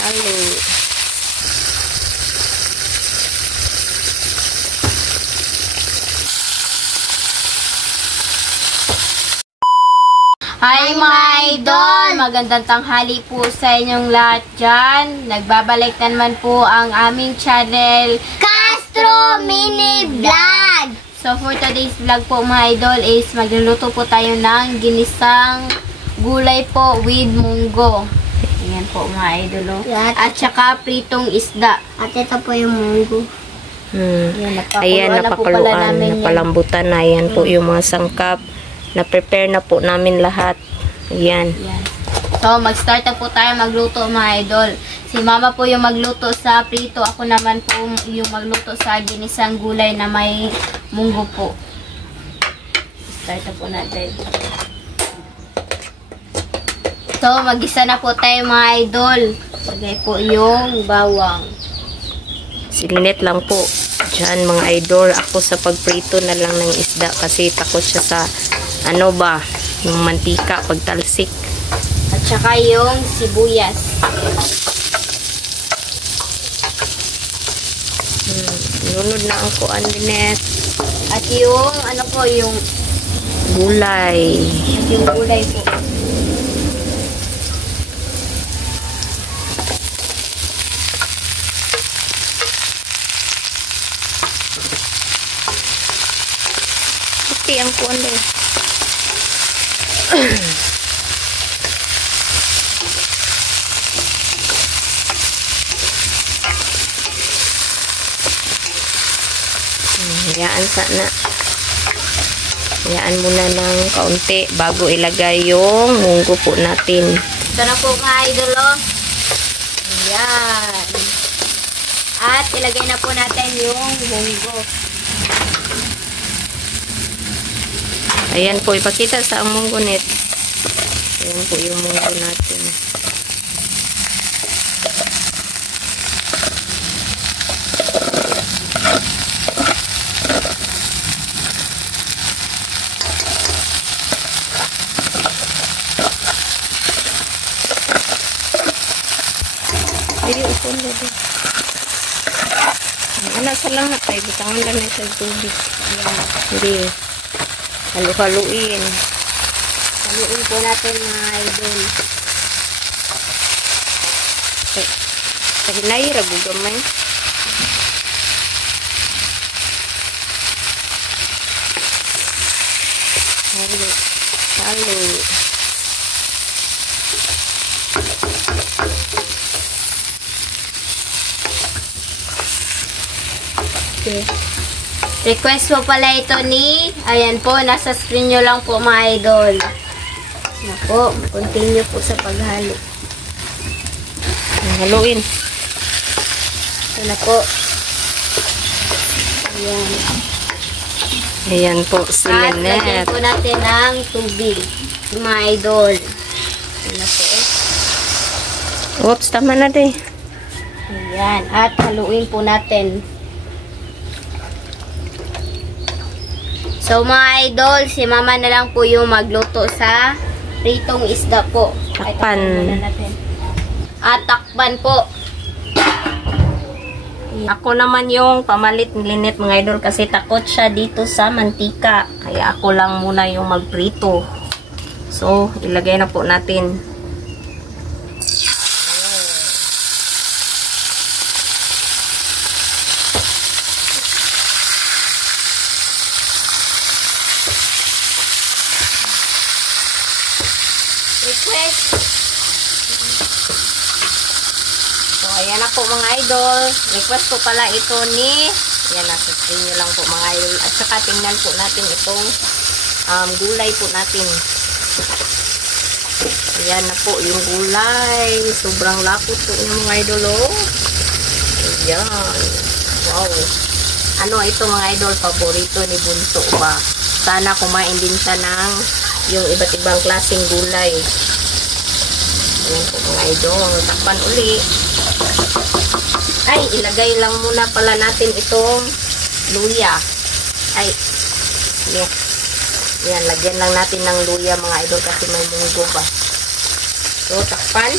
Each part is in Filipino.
Halo. Hi mga idol! Magandang tanghali po sa inyong lahat dyan. Nagbabalik na naman po ang aming channel, Castro Mini Vlog! So for today's vlog po mga idol is magluluto po tayo ng ginisang gulay po with munggo. Ayan po mga idol. At saka pritong isda. At ito po yung munggo. Ayan, napakuluan, napalambutan na. Ayan po yung mga sangkap. Na-prepare na po namin lahat. Ayan. So, mag-start na po tayo magluto mga idol. Si mama po yung magluto sa prito. Ako naman po yung magluto sa ginisang gulay na may munggo po. Start na po natin. So, mag-isa na po tayo mga idol. Lagay po yung bawang. Silinit lang po. Diyan mga idol. Ako sa pagprito na lang ng isda kasi takot siya sa ano ba, yung mantika pagtalsik. At saka yung sibuyas. Nunod na ang kuan Linet. At yung ano po, yung Gulay. at yung gulay po. Puti ang kuan doon. Hayaan sana. Hayaan muna ng kaunti bago ilagay yung munggo po natin. Ito na po mga idol. Ayan. At ilagay na po natin yung munggo. Ayan po, ipakita sa ang munggo net. Ayan po yung munggo natin. Ayo, ipon na din. Ano sa lang na tayo, butangan lang na sa tubig. Ayan. Hindi. Halu-haluin. Haluin po natin mga idol. Kahinay, rago gamay. Halo. Halo. Okay. Request po pala ito ni, ayan po, nasa screen nyo lang po mga idol. Na po, continue po sa paghalo. Haluin. Ito na po. Ayan. Ayan po, At silinet. lagyan po natin ng tubig. Mga idol. Ito na po. Oops, tama na din. Ayan. At haluin po natin. So mga idol, si mama na lang po yung magluto sa pritong isda po. Takpan. At takpan po. Ako naman yung pamalit ni Linet mga idol kasi takot siya dito sa mantika. Kaya ako lang muna yung magprito. So, ilagay na po natin. Request. So, ayan na po mga idol. Request po pala ito ni, ayan, nasa screen nyo lang po mga idol. At saka tingnan po natin itong gulay po natin. Ayan na po yung gulay. Sobrang lapot po yung mga idol, oh. Ayan. Wow. Ano ito mga idol? Paborito ni Bunso ba? Sana kumain din siya ng yung iba't ibang klaseng gulay. Ayan po mga idol. Takpan uli. Ay, ilagay lang muna pala natin itong luya. Ay, yeah. Yan, lagyan lang natin ng luya mga idol kasi may munggo ba. So, takpan.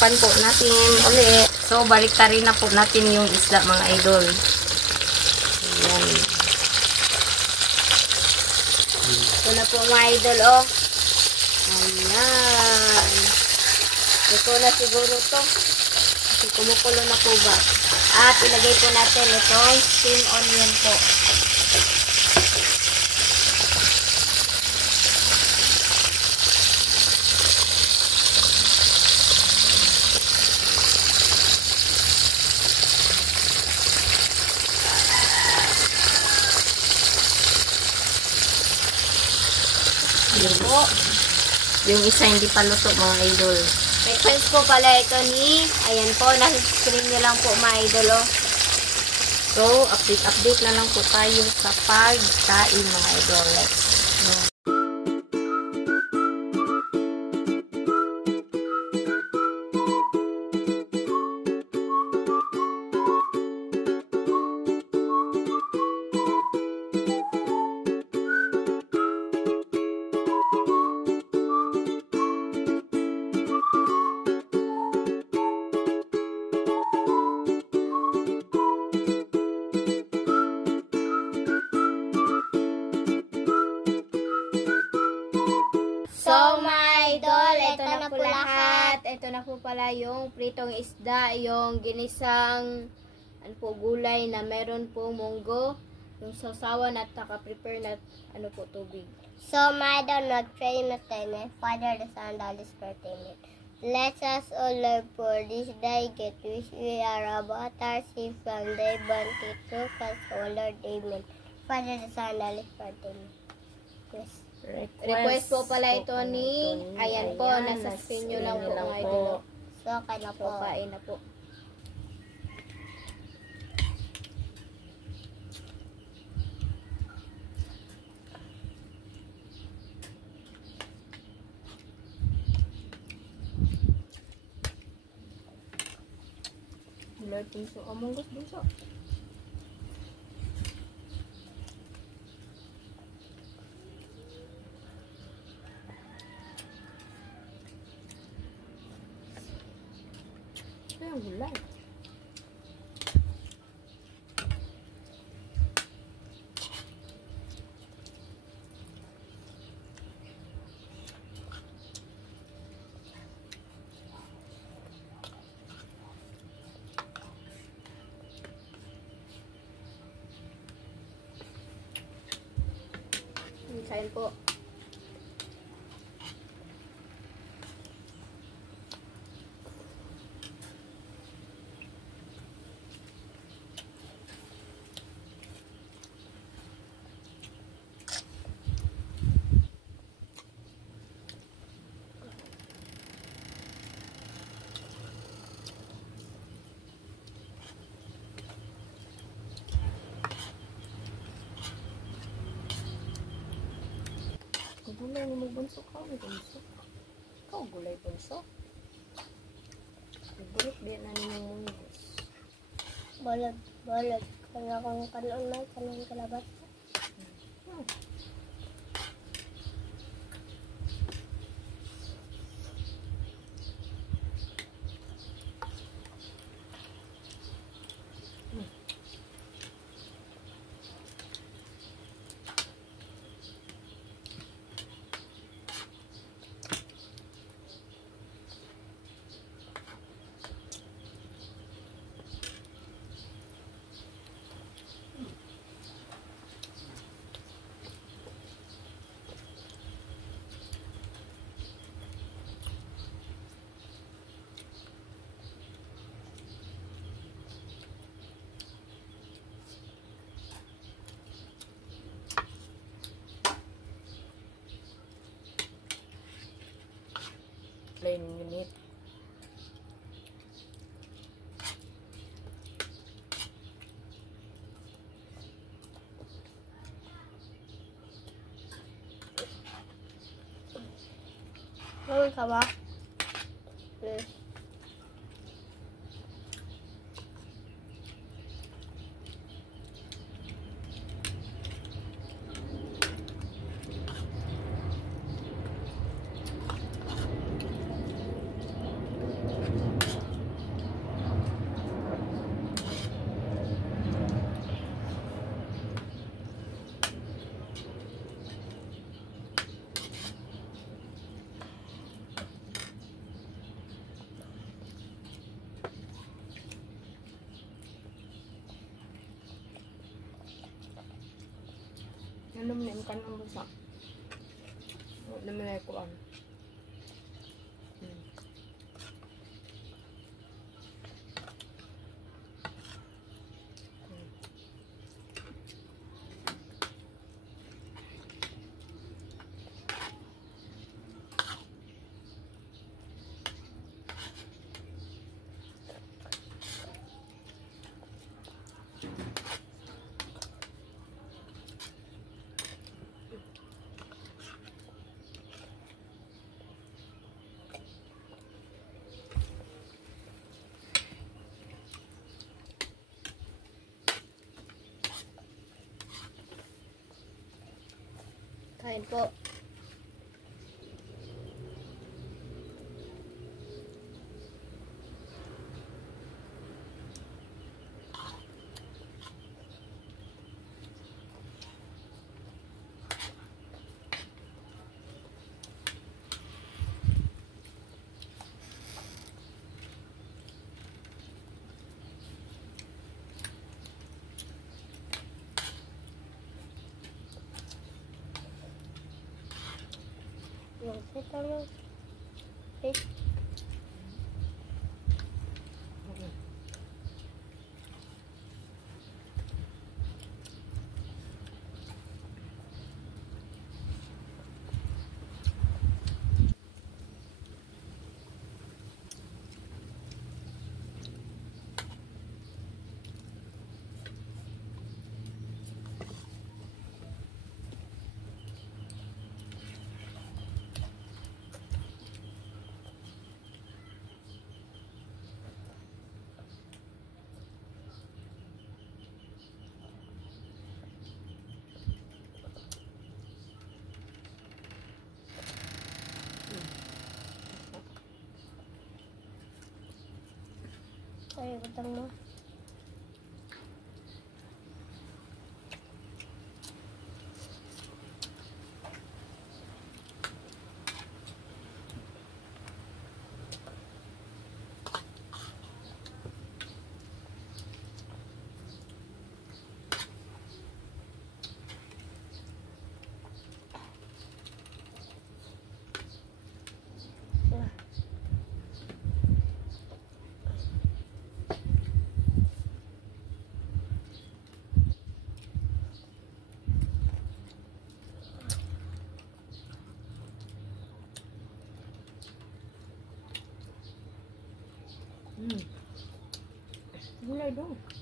Takpan po natin ulit. So, baliktarin na po natin yung isda, mga idol. Ayan. Ito na po mga idol, oh. Ayan. Ito na siguro to. Kasi kumukulo na po ba. At ilagay po natin itong spring onion po. Yun po. Yung isa hindi pa luto, mga idol. Request po pala ito ni, ayan po, nasa screen nyo lang po mga idol, oh. So, update na lang po tayo sa pagkain, mga idol. Let's go. So, mga idol, ito na po lahat. Ito na po pala yung pritong isda, yung ginisang gulay na meron po munggo, yung sausawan at naka-prepare na tubig. So, my idol, nag-pray na tayo. Father, the Son, the Holy Spirit, amen. Let us all learn for this day, get which we are about our sin from day born to took us, O Lord, amen. Father, the Son, the Holy Spirit, amen. Yes. Request po pala ito ni, ayan po, nasa screen nyo lang po mga idol. So, kain na So, po. kain na po. Lord, pinso. Among gusto. Ay, ang gulay. Kain po. Gulay mo magbunso ka. Magbunso. Ikaw gulay bunso. Ibulit din na ninyo mungus. Balad. Kaya kung kanon na, kanong kalabas. Plain unit. Ano ka ba? Yes. naman yung kanang basa. Wala naman ay kuan. Kain po. Sit down. Sit. Ay, utang mo. Gulay dong.